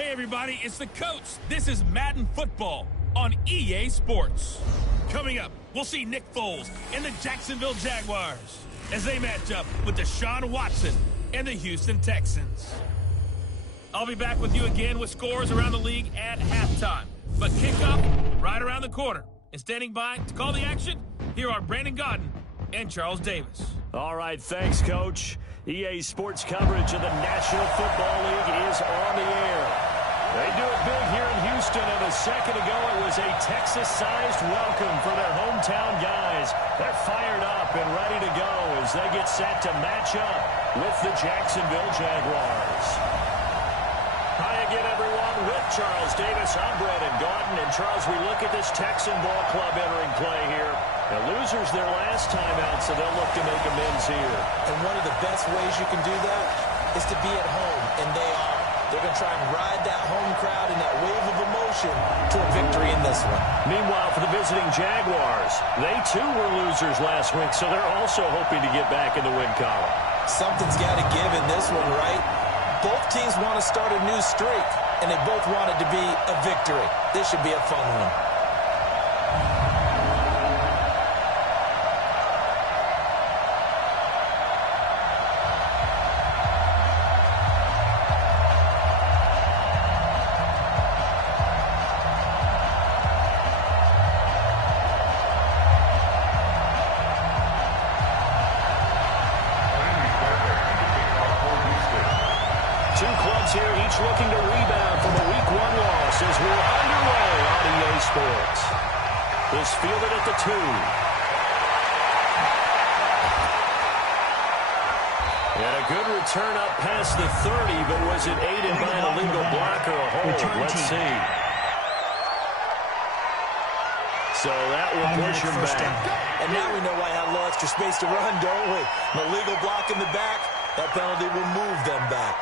Hey everybody, it's the coach. This is Madden Football on EA Sports. Coming up, we'll see Nick Foles and the Jacksonville Jaguars as they match up with Deshaun Watson and the Houston Texans. I'll be back with you again with scores around the league at halftime. But kickoff right around the corner. And standing by to call the action, here are Brandon Godden and Charles Davis. All right, thanks, Coach. EA Sports coverage of the National Football League is on the air. They do it big here in Houston, and a second ago it was a Texas-sized welcome for their hometown guys. They're fired up and ready to go as they get set to match up with the Jacksonville Jaguars. Hi again, everyone. With Charles Davis, I'm Brandon Godden. And, Charles, we look at this Texan ball club entering play here. The losers their last time out, so they'll look to make amends here. And one of the best ways you can do that is to be at home, and they are. They're going to try and ride that home crowd and that wave of emotion to a victory in this one. Meanwhile, for the visiting Jaguars, they too were losers last week, so they're also hoping to get back in the win column. Something's got to give in this one, right? Both teams want to start a new streak, and they both want it to be a victory. This should be a fun one. Here, each looking to rebound from a Week 1 loss as we're underway on EA Sports. This fielded at the 2. And a good return up past the 30, but was it aided by an illegal block or a hold? Let's see. So that will push him back. And now we know why I had a little extra space to run, don't we? An illegal block in the back, that penalty will move them back.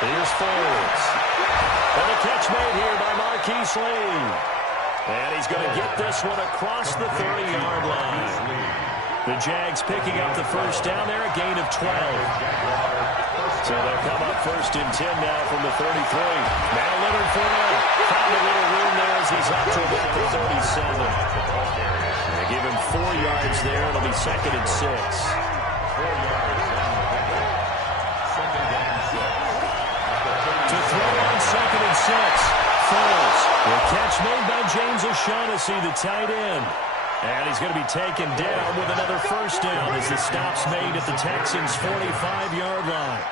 Here's Foles. And a catch made here by Marquise Lee. And he's going to get this one across the 30-yard line. The Jags picking up the first down there, a gain of 12. So they'll come up first and 10 now from the 33. Now Leonard Fournette found a little room there as he's up to about the 37. They give him 4 yards there. It'll be second and 6. 4 yards. To throw on second and 6. Foles. The catch made by James O'Shaughnessy, the tight end. And he's going to be taken down with another first down as the stop's made at the Texans' 45-yard line.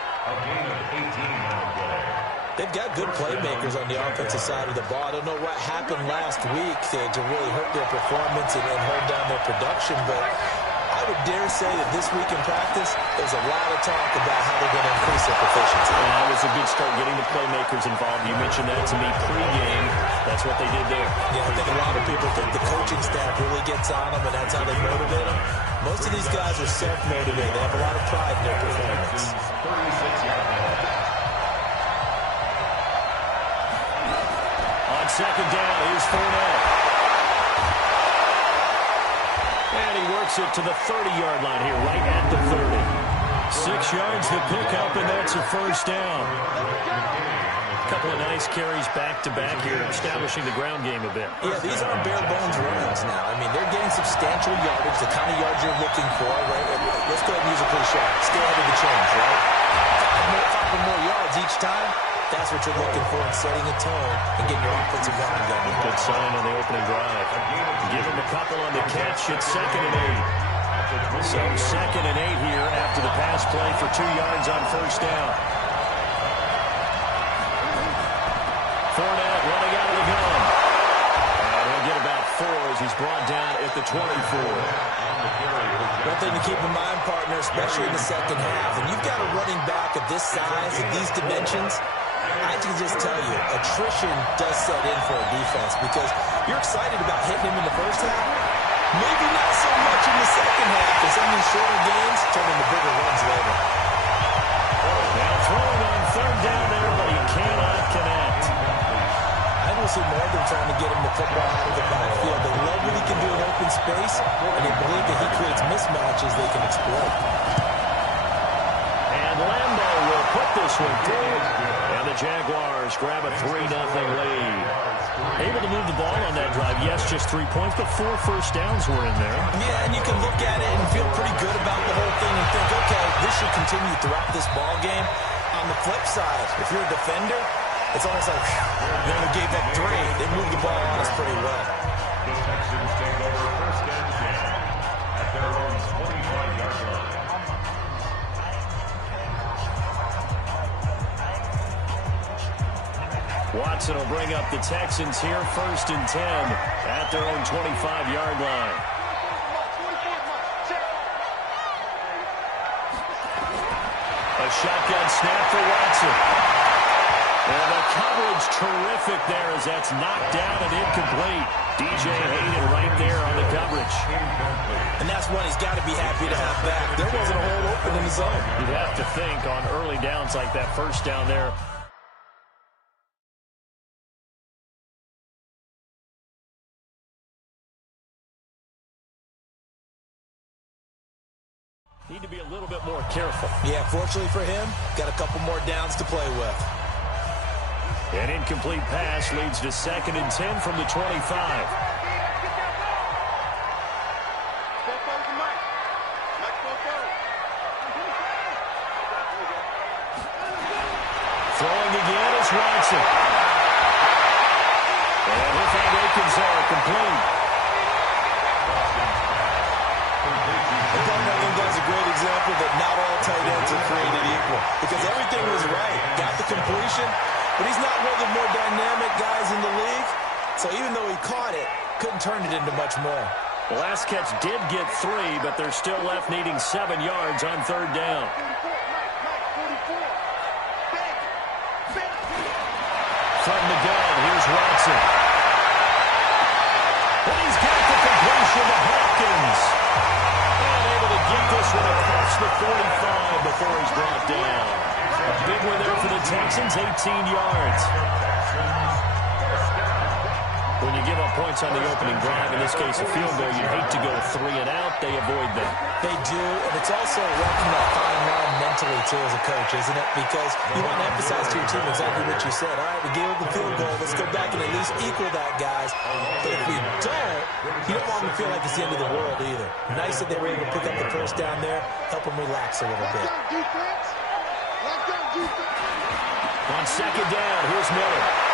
They've got good playmakers on the offensive side of the ball. I don't know what happened last week to really hurt their performance and hold down their production, but I would dare say that this week in practice, there's a lot of talk about how they're going to increase their proficiency. That was a good start getting the playmakers involved. You mentioned that to me pregame. That's what they did there. Yeah, I think a lot of people think the coaching staff really gets on them, and that's how they motivate them. Most of these guys are self-motivated. They have a lot of pride in their performance. 36-yard line. On second down, here's Fournette. And he works it to the 30-yard line here, right at the 30. 6 yards to pick up, and that's a first down. A couple of nice carries back-to-back here, establishing the ground game a bit. Yeah, these aren't bare-bones runs now. I mean, they're getting substantial yardage, the kind of yards you're looking for, right? Let's go ahead and use a cliche. Stay ahead of the chains, right? 5 or more yards each time. That's what you're looking for in setting a tone and getting your offensive line going. Good sign on the opening drive. Give him a couple on the catch. It's second and 8. So second and 8 here after the pass play for 2 yards on first down. Fournette running out of the gun. And he'll get about 4 as he's brought down at the 24. One thing to keep in mind, partner, especially in the second half, when you've got a running back of this size and these dimensions, I can just tell you, attrition does set in for a defense because you're excited about hitting him in the first half. Maybe not so much in the second half, because some of these shorter games turn into bigger runs later. Now throwing on third down there, but he cannot connect. I think mostly more than trying to get him the football out of the backfield. They love what he can do in open space, and they believe that he creates mismatches they can exploit. And Lambo will put this one through, and the Jaguars grab a 3-0 lead. Able to move the ball on that drive. Yes, just 3 points, but 4 first downs were in there. Yeah, and you can look at it and feel pretty good about the whole thing and think, okay, this should continue throughout this ball game. On the flip side, if you're a defender, it's almost like, they only gave up 3. They moved the ball on us pretty well. The Texans take over first and 10 at their own 25-yard line. Watson will bring up the Texans here, first and 10 at their own 25-yard line. A shotgun snap for Watson. And the coverage terrific there as that's knocked down and incomplete. DJ Hayden right there on the coverage. And that's one he's got to be happy to have back. There wasn't a hole open in the zone. You'd have to think on early downs like that first down there. Need to be a little bit more careful. Yeah, fortunately for him, got a couple more downs to play with. An incomplete pass leads to 2nd and 10 from the 25. Throwing again is Watson. And he'll find Akins there, complete. I think that's a great example that not all tight ends are created equal. Because everything was right. Got the completion, but he's not one of the more dynamic guys in the league. So even though he caught it, couldn't turn it into much more. The last catch did get 3, but they're still left needing 7 yards on 3rd down. From the gun, here's Watson. And he's got the completion to Hopkins. And able to get this one across the 45 before he's brought down. A big one there for the Texans, 18 yards. When you give up points on the opening drive, in this case a field goal, you'd hate to go 3 and out. They avoid that. They do, and it's also walking that fine line mentally, too, as a coach, isn't it? Because you want to emphasize to your team exactly what you said. All right, we gave up the field goal. Let's go back and at least equal that, guys. But if we don't, you don't want them to feel like it's the end of the world either. Nice that they were able to pick up the first down there, help them relax a little bit. On 2nd down, here's Miller.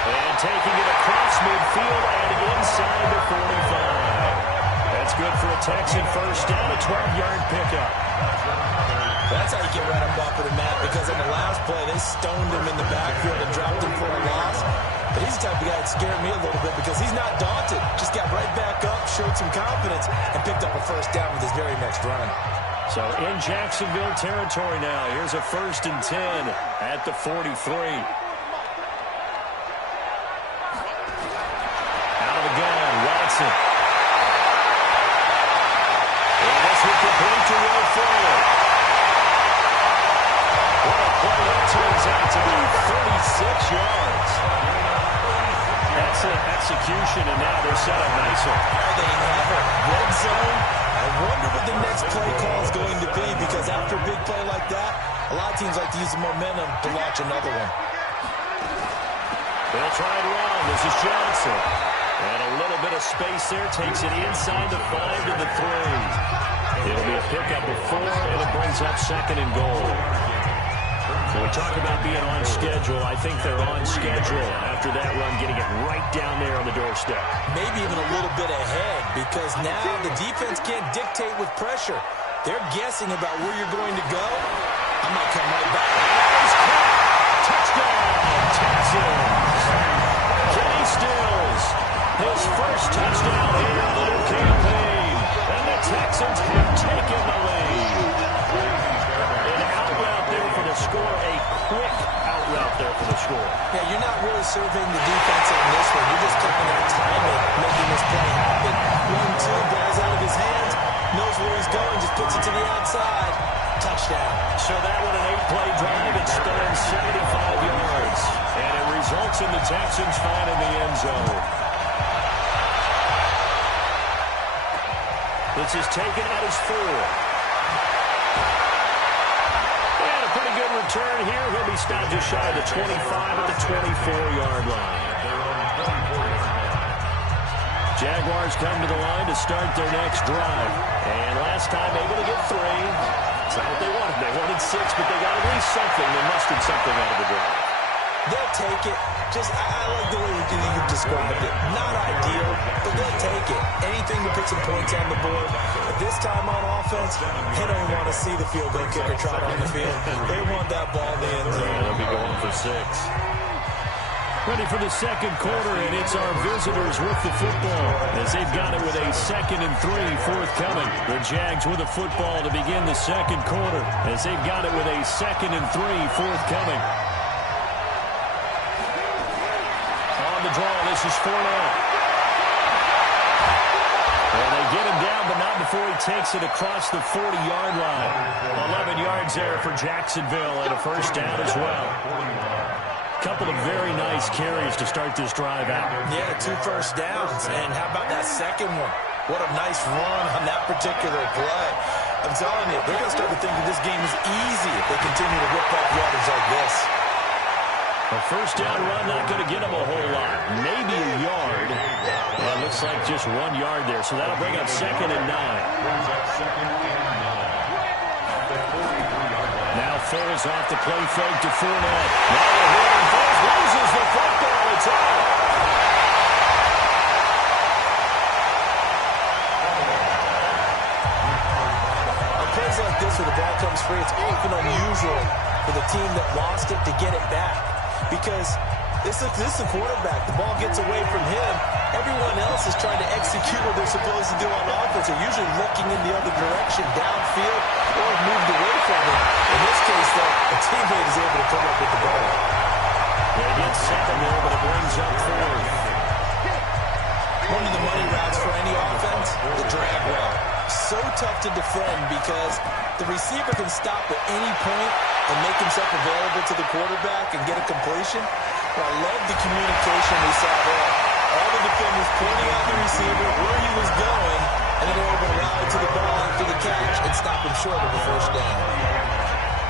And taking it across midfield and inside the 45. That's good for a Texan first down, a 12-yard pickup. That's how you get right on top of the mat, because on the last play, they stoned him in the backfield and dropped him for a loss. But he's the type of guy that scared me a little bit because he's not daunted. Just got right back up, showed some confidence, and picked up a first down with his very next run. So in Jacksonville territory now, here's a 1st and 10 at the 43. Gun, Watson. And this will complete to Will Fuller. What a play that turns out to be, 36 yards. Excellent execution, and now they're set up nicely. They have a red zone. I wonder what the next play call is going to be, because after a big play like that, a lot of teams like to use the momentum to launch another one. They'll try it around. This is Johnson. And a little bit of space there, takes it inside the 5 to the 3. It'll be a pickup of 4, and it brings up 2nd and goal. So we talk about being on schedule. I think they're on schedule after that run, getting it right down there on the doorstep. Maybe even a little bit ahead, because now the defense can't dictate with pressure. They're guessing about where you're going to go. I might come right back. Touchdown, Texans. Kenny Stills. His first touchdown here in the new campaign. And the Texans have taken the lead. An out route there for the score. A quick out route there for the score. Yeah, you're not really surveying the defense on this one. You're just taking that time and making this play happen. 1-2, ball's out of his hands. Knows where he's going, just puts it to the outside. Touchdown. So that one, an 8-play drive. It spanned 75 yards. And it results in the Texans finding the end zone. This is taken at his 4. And a pretty good return here. He'll be stopped just shy of the 25 at the 24-yard line. Jaguars come to the line to start their next drive. And last time able to get 3. It's not what they wanted. They wanted 6, but they got at least something. They mustered something out of the drive. They'll take it. I like the way you described it. Not ideal, but they'll take it. Anything to put some points on the board. But this time on offense, they don't want to see the field goal kicker trot on the field. They want that ball in the end zone. They'll be going for 6. Ready for the second quarter, and it's our visitors with the football as they've got it with a 2nd and 3 forthcoming. The Jags with the football to begin the second quarter as they've got it with a 2nd and 3 forthcoming. On the draw, this is Fournette. And they get him down, but not before he takes it across the 40-yard line. 11 yards there for Jacksonville and a first down as well. Couple of very nice carries to start this drive out. Yeah, 2 first downs. And how about that second one? What a nice run on that particular play. I'm telling you, they're going to start to think that this game is easy if they continue to whip up yardage like this. A first down run not going to get them a whole lot. Maybe a yard. Yeah, it looks like just 1 yard there. So that'll bring up 2nd and 9. Now Foles off the play fake to Fournette. Now here, and Foles loses the football. It's out. On plays like this where the ball comes free, it's often unusual for the team that lost it to get it back. Because this is the quarterback. The ball gets away from him. Everyone else is trying to execute what they're supposed to do on offense. They're usually looking in the other direction, downfield, or moved away from it. In this case, though, a teammate is able to come up with the ball. They get 7 there, but it brings up 4th. One of the money routes for any offense, the drag route. So tough to defend because the receiver can stop at any point and make himself available to the quarterback and get a completion. But I love the communication we saw there. All the defenders pointing out the receiver, where he was going, and then they were able to rally to the ball after the catch and stop him short of the first down.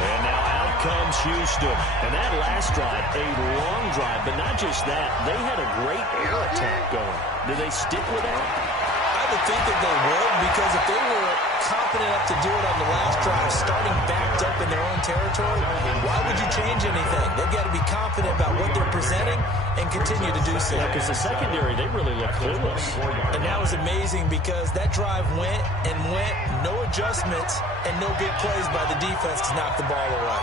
And now out comes Houston. And that last drive, a long drive, but not just that. They had a great air attack going. Do they stick with that? I would think that they would, because if they were confident enough to do it on the last drive, starting backed up in their own territory, why would you change anything? They've got to be confident about what they're presenting and continue to do so. Yeah, because the secondary, they really look clueless. And that was amazing because that drive went and went, no adjustments, and no big plays by the defense to knock the ball away.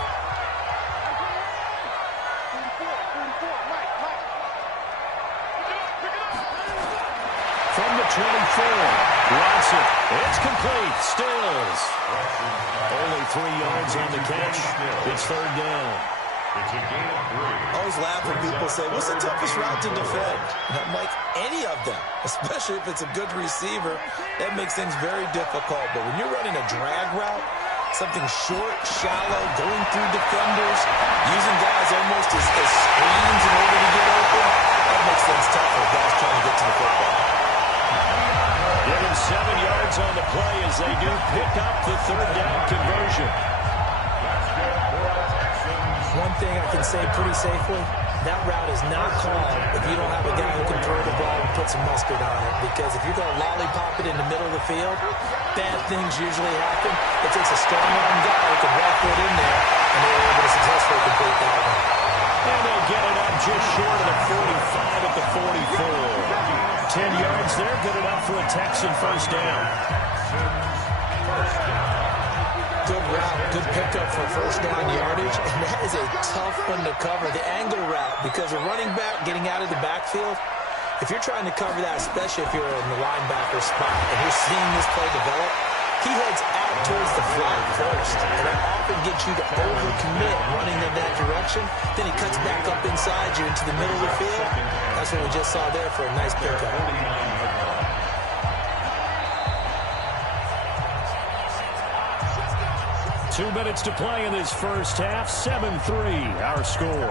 From the 24, Watson, it's complete, Stills. Only 3 yards on the catch. It's 3rd down. I always laugh when people say, what's the toughest route to defend? And I'm like, any of them, especially if it's a good receiver. That makes things very difficult. But when you're running a drag route, something short, shallow, going through defenders, using guys almost as screens in order to get open, that makes things tougher. Guys trying to get to the football. Give him 7 yards on the play as they do pick up the 3rd down conversion. One thing I can say pretty safely, that route is not called if you don't have a guy who can throw the ball and put some mustard on it. Because if you're going to lollipop it in the middle of the field, bad things usually happen. It takes a strong-arm guy who can wrap it in there, and they're able to successfully complete that one. And they'll get it up just short of the 45 at the 44. 10 yards there, good enough for a Texan first down. Good route, good pickup for first down yardage, and that is a tough one to cover. The angle route, because a running back getting out of the backfield, if you're trying to cover that, especially if you're in the linebacker spot and you're seeing this play develop, he heads out towards the flat first, and that often gets you to overcommit running in that direction. Then he cuts back up inside you into the middle of the field. That's what we just saw there for a nice pickup. 2 minutes to play in this first half. 7-3, our score.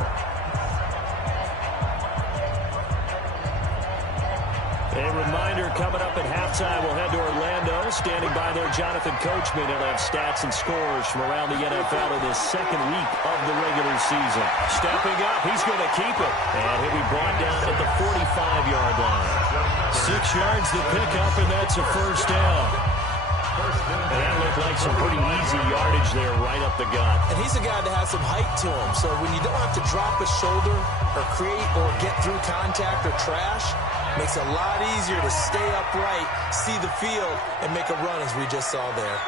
halftime, we'll head to Orlando. Standing by there, Jonathan Coachman. He'll have stats and scores from around the NFL in his second week of the regular season. Stepping up, he's going to keep it. And he'll be brought down at the 45-yard line. 6 yards to pick up, and that's a first down. And that looked like some pretty easy yardage there right up the gut. And he's a guy that has some height to him, so when you don't have to drop a shoulder or create or get through contact or trash, makes it a lot easier to stay upright, see the field, and make a run as we just saw there.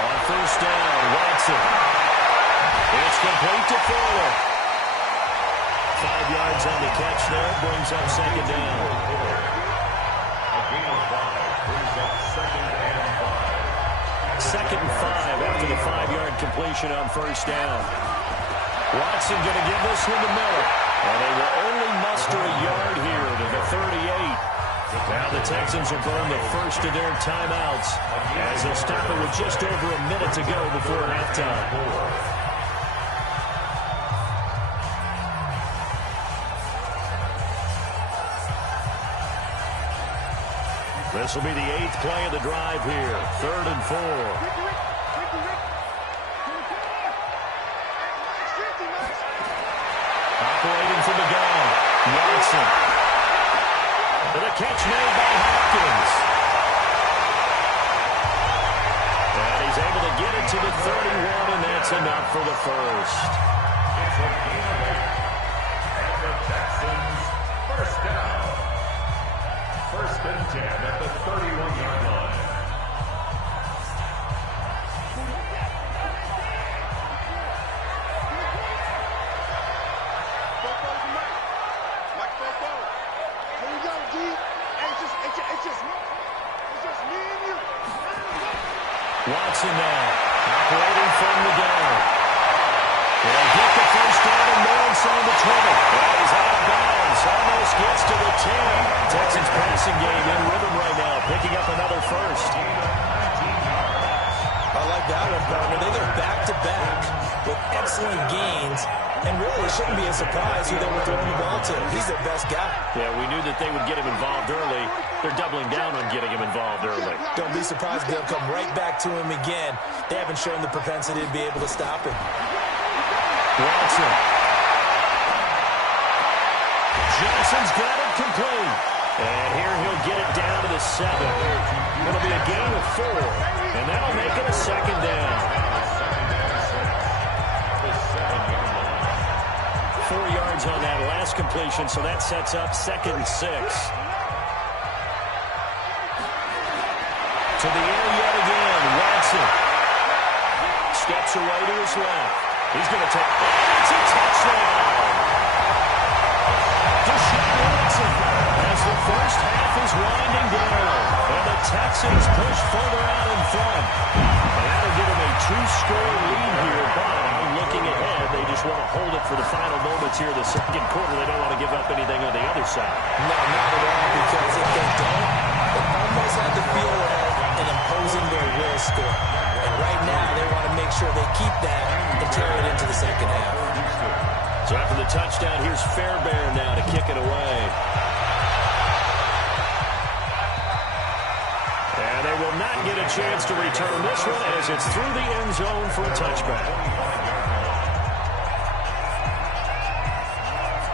On first down, Watson. It's complete to Fuller. 5 yards on the catch there, brings up second down. A gain of 5 brings up second and 5. Second and 5 after the 5-yard completion on first down. Watson going to give this one to Miller. And they will only muster a yard here to the 38. Now the Texans will burn the first of their timeouts as they'll stop it with just over a minute to go before halftime. This will be the 8th play of the drive here. 3rd and 4. Operating from the gun, Watson. And a catch made by Hopkins. And he's able to get it to the 31, and that's enough for the first. It's a gain of 8. And the Texans first down. First and 10 at the 31-yard line. Watson now, operating from the gun. They'll get the first down and more inside the 20. And he's out of bounds, almost gets to the 10. Texans passing game in rhythm right now, picking up another first. I like that one, partner. They go back-to-back with excellent gains, and really it shouldn't be a surprise who they were throwing the ball to. He's their best guy. Yeah, we knew that they would get him involved early. They're doubling down on getting him involved early. Don't be surprised if they'll come right back to him again. They haven't shown the propensity to be able to stop him. Watson. Johnson's got it complete. And here he'll get it down to the 7. It'll be a gain of 4. And that'll make it a second down. 4 yards on that last completion, so that sets up 2nd and 6. To the air yet again, Watson. Steps away to his left. He's going to take... It's a touchdown! Deshaun Watson as the first half is winding down. And the Texans push further out in front. And that'll give them a 2-score lead here, but looking ahead, they just want to hold it for the final moments here in the second quarter. They don't want to give up anything on the other side. No, not at all, because if they don't, they almost have the feel of and imposing their will score. And right now, they want to make sure they keep that and carry it into the second half. So after the touchdown, here's Fairbairn now to kick it away. And they will not get a chance to return this one as it's through the end zone for a touchback.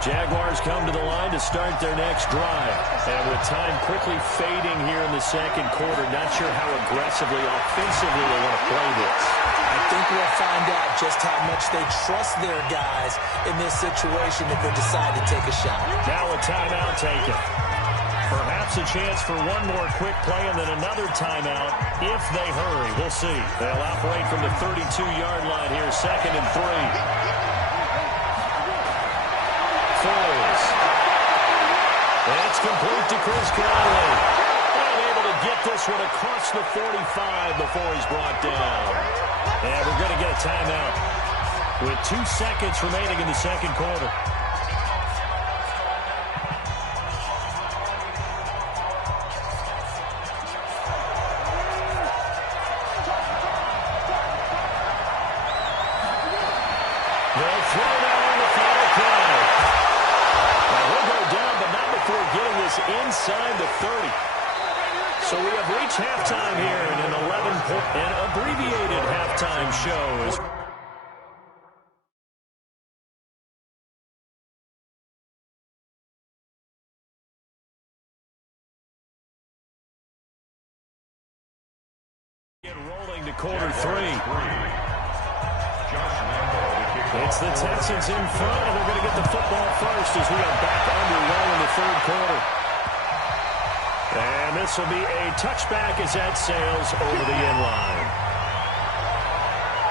Jaguars come to the line to start their next drive. And with time quickly fading here in the second quarter, not sure how aggressively, offensively they want to play this. I think we'll find out just how much they trust their guys in this situation if they decide to take a shot. Now a timeout taken. Perhaps a chance for one more quick play and then another timeout if they hurry. We'll see. They'll operate from the 32-yard line here, 2nd and 3. Foles. It's complete to Chris Conley. Unable to get this one across the 45 before he's brought down. And we're going to get a timeout with 2 seconds remaining in the second quarter. They'll throw down on the final play. is inside the 30. So we have reached halftime here in an 11-point and abbreviated halftime show. Rolling to quarter 3. It's the Texans in front, and they're going to get the football first as we are back underway in the third quarter. And this will be a touchback as that sails over the end line.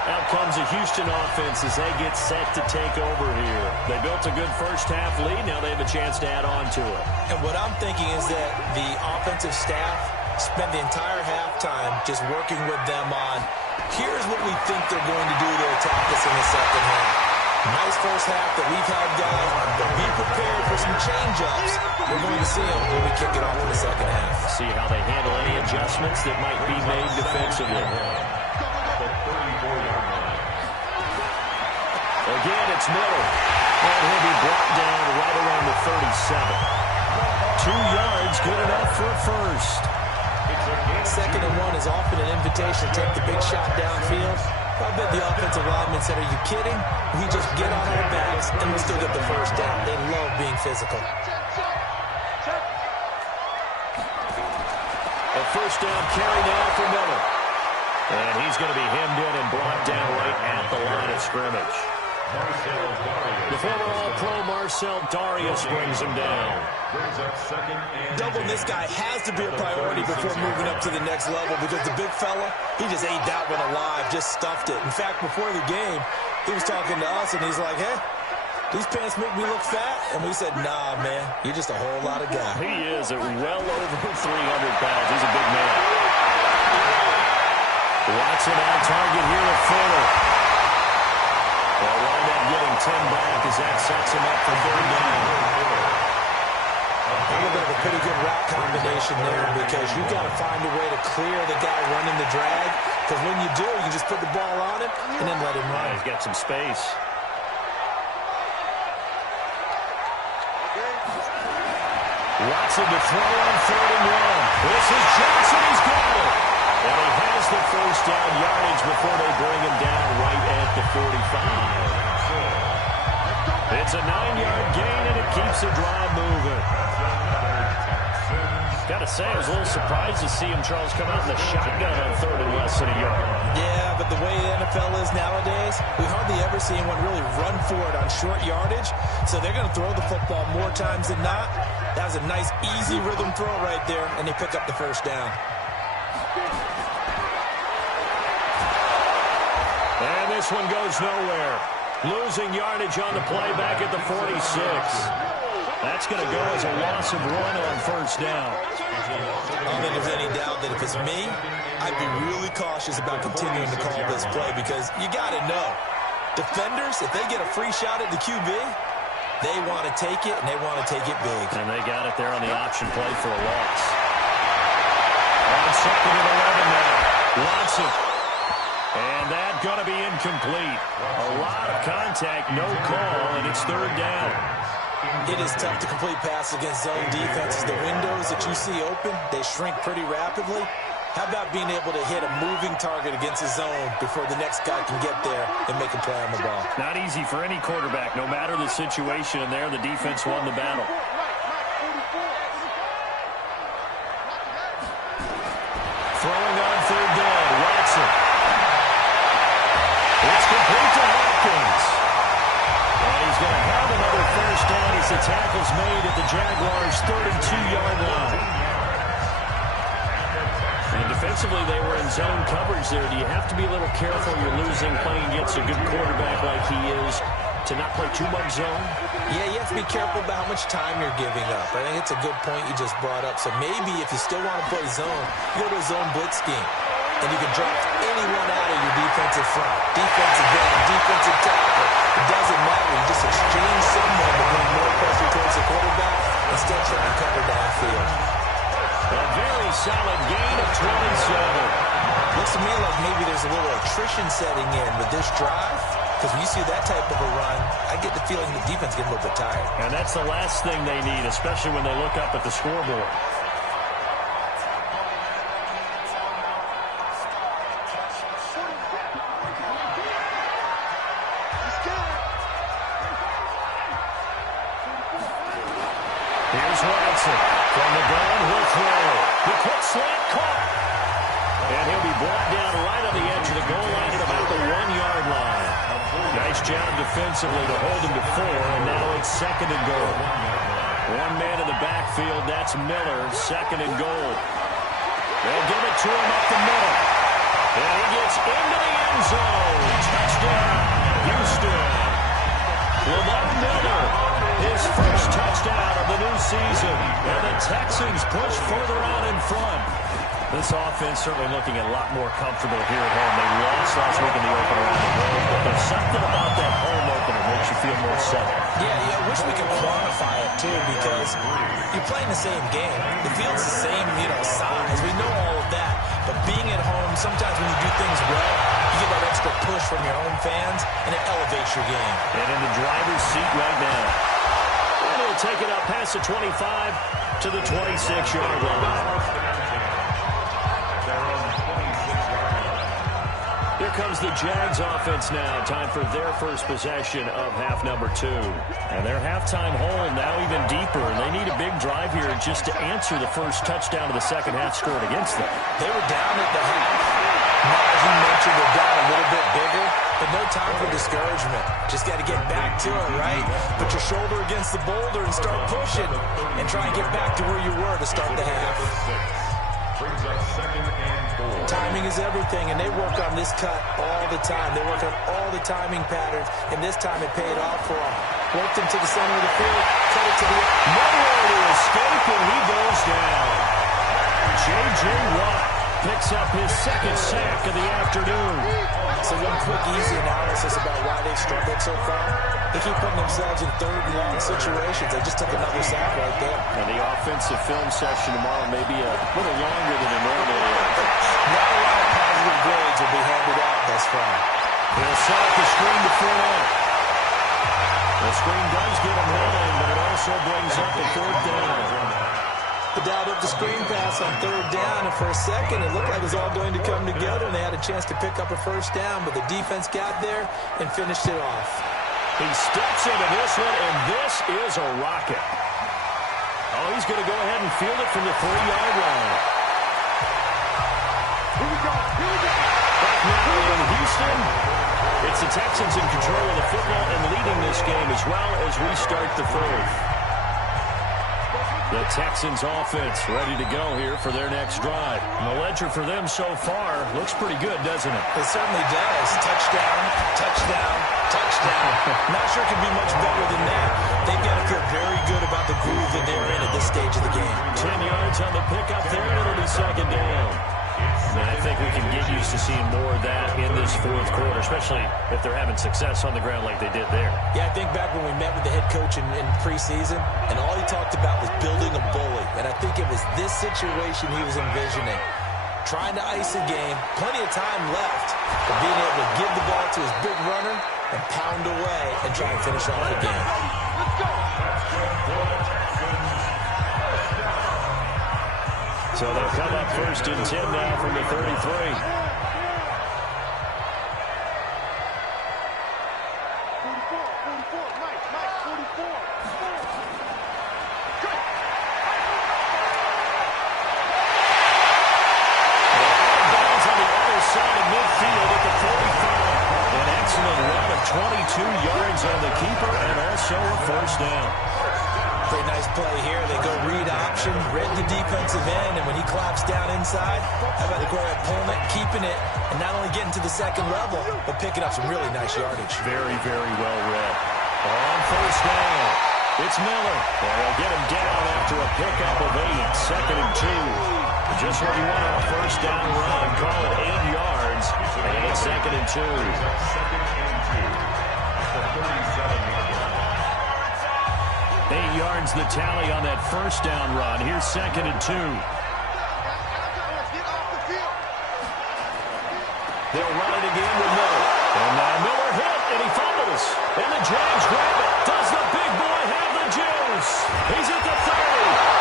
Out comes a Houston offense as they get set to take over here. They built a good first-half lead. Now they have a chance to add on to it. And what I'm thinking is that the offensive staff spent the entire halftime just working with them on, here's what we think they're going to do to attack us in the second half. Nice first half that we've had, guys, but be prepared for some change-ups. We're going to see them when we kick it off in the second half. See how they handle any adjustments that might be made defensively. Again, it's Miller. And he'll be brought down right around the 37. 2 yards, good enough for a first. Second and 1 is often an invitation to take the big shot downfield. I bet the offensive lineman said, are you kidding? We just get on our backs and we'll still get the first down. They love being physical. A first down carry now for Miller. And he's going to be hemmed in and brought down right at the line of scrimmage. The former All-Pro Marcel Darius brings him down. Doubling this guy has to be a priority before moving up to the next level because the big fella, he just ate that one alive, just stuffed it. In fact, before the game, he was talking to us, and he's like, hey, these pants make me look fat? And we said, nah, man, you're just a whole lot of guy. He is at well over 300 pounds. He's a big man. Watson on target here at Fuller. They'll wind up getting 10 back as that sets him up for third down. A little bit of a pretty good route combination there because you got to find a way to clear the guy running the drag, because when you do, you just put the ball on him and then let him run. He's got some space. Watson to throw on 3rd and 1. This is Johnson. He's got it. And he has the first down yardage before they bring him down right at the 45. It's a 9-yard gain, and it keeps the drive moving. Got to say, I was a little surprised to see him, Charles, come out in the shotgun on 3rd and less than a yard. Yeah, but the way the NFL is nowadays, we hardly ever see anyone really run for it on short yardage, so they're going to throw the football more times than not. That was a nice, easy rhythm throw right there, and they pick up the first down. And this one goes nowhere. Losing yardage on the play back at the 46. That's going to go as a loss of 1 on first down. I don't think there's any doubt that if it's me, I'd be really cautious about continuing to call this play because you got to know, defenders, if they get a free shot at the QB, they want to take it, and they want to take it big. And they got it there on the option play for a loss. On 2nd and 11 now. Watson. And that's going to be incomplete. A lot of contact, no call, and it's 3rd down. It is tough to complete passes against zone defenses. The windows that you see open, they shrink pretty rapidly. How about being able to hit a moving target against a zone before the next guy can get there and make a play on the ball? Not easy for any quarterback, no matter the situation, and there the defense won the battle. Throwing on 3rd down, Watson. It's complete to Hopkins. And he's going to have another first down as the tackle's made at the Jaguars' 32-yard line. And defensively, they were in zone coverage there. Do you have to be a little careful? You're losing playing against a good quarterback like he is to not play too much zone? Yeah, you have to be careful about how much time you're giving up. I think it's a good point you just brought up. So maybe if you still want to play zone, you go to a zone blitz scheme. And you can drop anyone out of your defensive front, defensive end, defensive tackle. It doesn't matter. You just exchange someone to bring more pressure towards the quarterback and still try to cover downfield. A very solid gain of 27. Looks to me like maybe there's a little attrition setting in with this drive. Because when you see that type of a run, I get the feeling the defense getting a little bit tired. And that's the last thing they need, especially when they look up at the scoreboard. Here's Watson. From the gun, he'll throw. The quick slant caught. And he'll be brought down right on the edge of the goal line at about the 1-yard line. Nice job defensively to hold him to 4, and now it's 2nd and goal. One man in the backfield, that's Miller, 2nd and goal. They'll give it to him up the middle. And he gets into the end zone. Touchdown, Houston. Lamar Miller, his first touchdown of the new season. And the Texans push further out in front. This offense certainly looking a lot more comfortable here at home. They lost last week in the opener on the road, but there's something about that home opener makes you feel more settled. Yeah, I wish we could quantify it, too, because you're playing the same game. The field's the same, size. We know all of that. But being at home, sometimes when you do things well, you get that extra push from your home fans, and it elevates your game. And in the driver's seat right now. And he'll take it up past the 25 to the 26-yard line. Here comes the Jags offense now. Time for their first possession of half number 2. And their halftime hole now even deeper. And they need a big drive here just to answer the first touchdown of the second half scored against them. They were down at the half. Now, as you mentioned, they're down a little bit bigger. But no time for discouragement. Just got to get back to it, right? Put your shoulder against the boulder and start pushing. And try and get back to where you were to start the half. Brings up 2nd and 4. Timing is everything, and they work on this cut all the time. They work on all the timing patterns, and this time it paid off for them. Worked him to the center of the field, cut it to the end. Nowhere to escape, and he goes down. J.J. Watt picks up his 2nd sack of the afternoon. So one quick, easy analysis about why they've struggled so far. They keep putting themselves in 3rd and long situations. They just took another sack right there. And the offensive film session tomorrow may be a little longer than it normally is. Not a lot of positive grades will be handed out thus far. He'll set up the screen to Fournette. The screen does get him rolling, but it also brings up the 4th down. They dialed up the screen pass on 3rd down, and for a second it looked like it was all going to come together, and they had a chance to pick up a 1st down, but the defense got there and finished it off. He steps into this one, and this is a rocket. Oh, he's going to go ahead and field it from the 3-yard line. Here we go. Back now in Houston, it's the Texans in control of the football and leading this game as well as we start the 4th. The Texans offense ready to go here for their next drive. And the ledger for them so far looks pretty good, doesn't it? It certainly does. Touchdown, touchdown, touchdown. Not sure it could be much better than that. They've got to feel very good about the groove that they're in at this stage of the game. 10 yards on the pickup there, and it'll be 2nd down. And I think we can get used to seeing more of that in this 4th quarter, especially if they're having success on the ground like they did there. Yeah, I think back when we met with the head coach in preseason, and all he talked about was building a bully. And I think it was this situation he was envisioning. Trying to ice a game, plenty of time left, but being able to give the ball to his big runner and pound away and try and finish off the game. Let's go. So they'll come up 1st and 10 now from the 33. Side of midfield at the 45. An excellent run of 22 yards on the keeper and also a 1st down. Pretty nice play here. They go read option, read the defensive end, and when he claps down inside, how about the Guerrero pulling it, keeping it, and not only getting to the 2nd level, but picking up some really nice yardage. Very, very well read. On 1st down, it's Miller. And they'll get him down after a pickup of 8, 2nd and 2. Just what you want on a 1st down run. Call it 8 yards, and it's 2nd and 2. 2nd and 2 at the 37-yard line. 8 yards the tally on that 1st down run. Here's 2nd and 2. They'll run it again with Miller. And now Miller hit, and he fumbles. And the Jags grab it. Does the big boy have the juice? He's at the 30.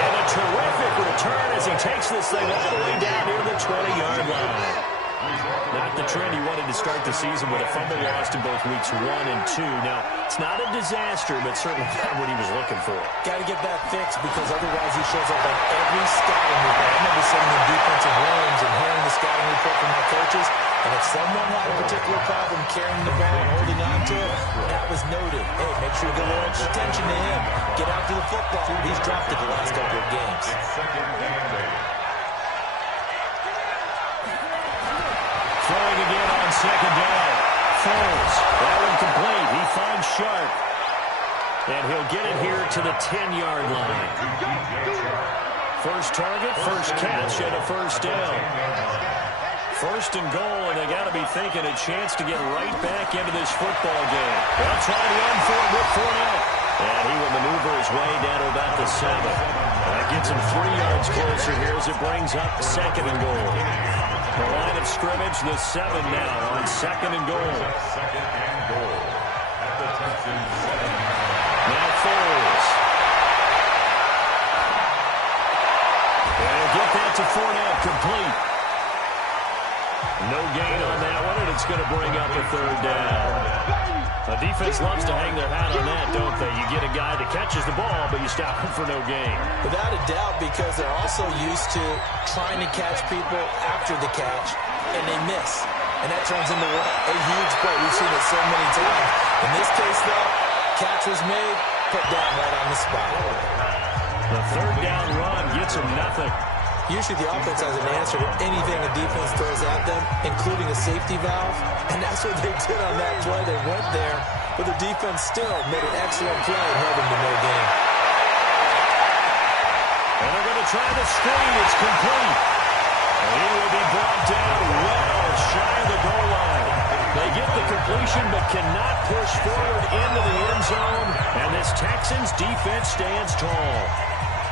And a terrific return as he takes this thing all the way down near the 20-yard line. Not the trend he wanted to start the season with a fumble lost in both weeks 1 and 2. Now, it's not a disaster, but certainly not what he was looking for. Got to get that fixed because otherwise he shows up on every scouting report. I remember sitting in defensive rooms and hearing the scouting report from my coaches, and if someone had a particular problem carrying the ball and holding on to it, that was noted. Hey, make sure you get a little extra attention to him. Get out to the football. He's dropped it the last couple of games. Throwing again on second down. Foles. That one complete. He finds Sharp. And he'll get it here to the 10-yard line. First target, first catch, and a first down. First and goal, and they got to be thinking a chance to get right back into this football game. They'll try to run for it with Fournette. And he will maneuver his way down to about the 7. That gets him 3 yards closer here as it brings up second and goal. The line of scrimmage, the 7 now on second and goal. Second and goal at the Texans 7. Now Foles. And he'll get that to Fournette, complete. No gain on that one, and it's going to bring up a third down. The defense loves to hang their hat on that, don't they? You get a guy that catches the ball, but you stop him for no gain. Without a doubt, because they're also used to trying to catch people after the catch, and they miss. And that turns into a huge play. We've seen it so many times. In this case, though, catch was made, put down right on the spot. The third down run gets him nothing. Usually the offense has an answer to anything the defense throws at them, including a safety valve. And that's what they did on that play. They went there, but the defense still made an excellent play and held them to no gain. And they're going to try the screen. It's complete. And he will be brought down well shy of the goal line. They get the completion but cannot push forward into the end zone. And this Texans defense stands tall.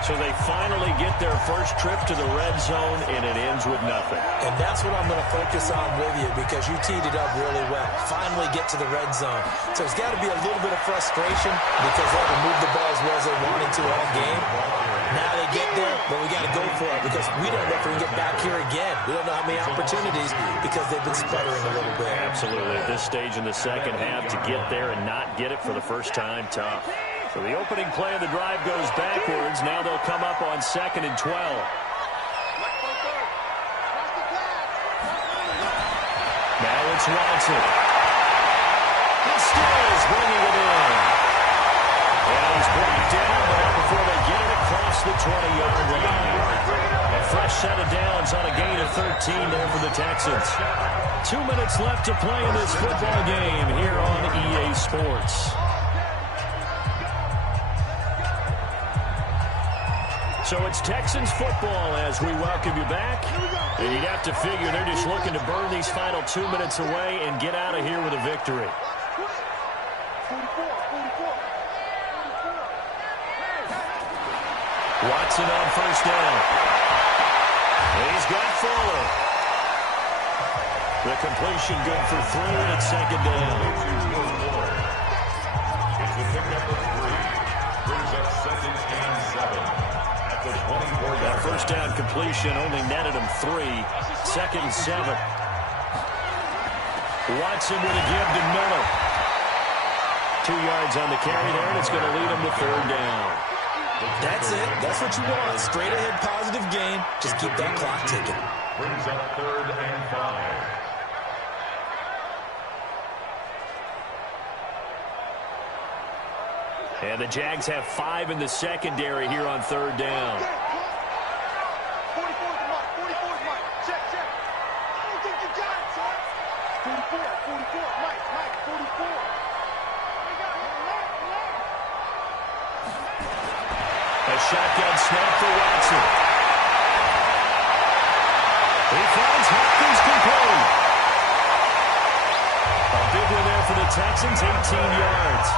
So they finally get their first trip to the red zone, and it ends with nothing. And that's what I'm going to focus on with you because you teed it up really well. Finally get to the red zone. So there's got to be a little bit of frustration because they haven't moved the ball as well as they wanted to all game. Now they get there, but we got to go for it because we don't know if we can get back here again. We don't know how many opportunities because they've been sputtering a little bit. Absolutely. At this stage in the second half, to get there and not get it for the first time, tough. So the opening play of the drive goes backwards. Now they'll come up on second and 12. Now it's Watson. He Stills bringing it in. And he's brought down now before they get it across the 20-yard line. A fresh set of downs on a gain of 13 there for the Texans. 2 minutes left to play in this football game here on EA Sports. So it's Texans football as we welcome you back. And you'd have to figure they're just looking to burn these final 2 minutes away and get out of here with a victory. Watson on first down. He's got Fuller. The completion good for 3, and it's second down. It's a pickup of 3. Brings up second and 7. That first down completion only netted him 3. Second and 7. Watson with a give to Miller. 2 yards on the carry there, and it's going to lead him to third down. That's it. That's what you want. Straight ahead positive gain. Just keep that clock ticking. Brings up third and 5. And the Jags have 5 in the secondary here on third down. 44 is Mike. Check. I don't think you got it, son. 44. Mike, 44. A shotgun snap for Watson. He finds Hopkins complete. A big one there for the Texans, 18 yards.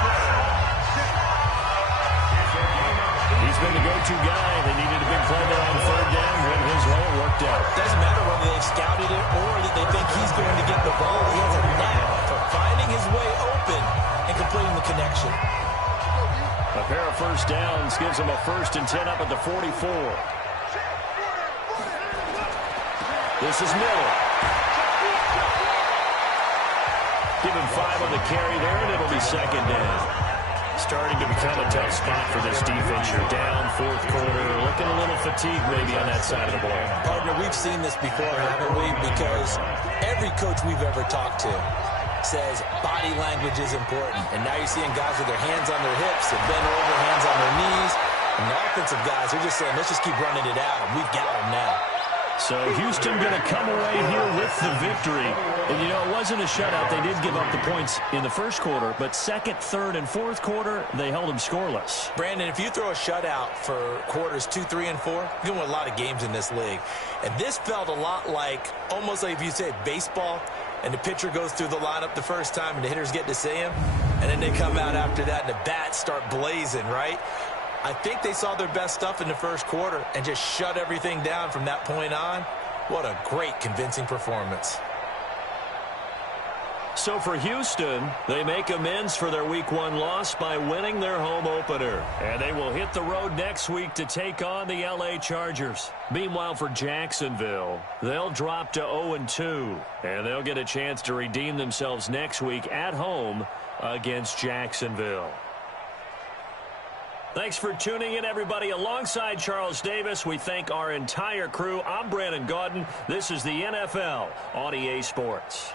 He's been the go-to guy. They needed a big play there on third down when his role worked out. Doesn't matter whether they've scouted it or that they think he's going to get the ball. He has a knack for finding completing the connection. A pair of first downs gives them a 1st and 10 up at the 44. This is Miller. Give him 5 on the carry there, and it'll be 2nd down. Starting to become a tough spot for this defense. You're down 4th quarter, looking a little fatigued maybe on that side of the ball. Partner, we've seen this before, haven't we? Because every coach we've ever talked to says body language is important. And now you're seeing guys with their hands on their hips and bent over, hands on their knees. And the offensive guys are just saying, let's just keep running it out, and we've got them now. So Houston going to come away here with the victory. And, you know, it wasn't a shutout. They did give up the points in the 1st quarter, but 2nd, 3rd, and 4th quarter, they held them scoreless. Brandon, if you throw a shutout for quarters 2, 3, and 4, you're going to win a lot of games in this league. And this felt a lot like, almost like if you say baseball, and the pitcher goes through the lineup the first time, and the hitters get to see him, and then they come out after that, and the bats start blazing, right? I think they saw their best stuff in the 1st quarter and just shut everything down from that point on. What a great, convincing performance. So for Houston, they make amends for their Week 1 loss by winning their home opener. And they will hit the road next week to take on the LA Chargers. Meanwhile, for Jacksonville, they'll drop to 0-2. And they'll get a chance to redeem themselves next week at home against Jacksonville. Thanks for tuning in, everybody. Alongside Charles Davis, we thank our entire crew. I'm Brandon Gaudin. This is the NFL on EA Sports.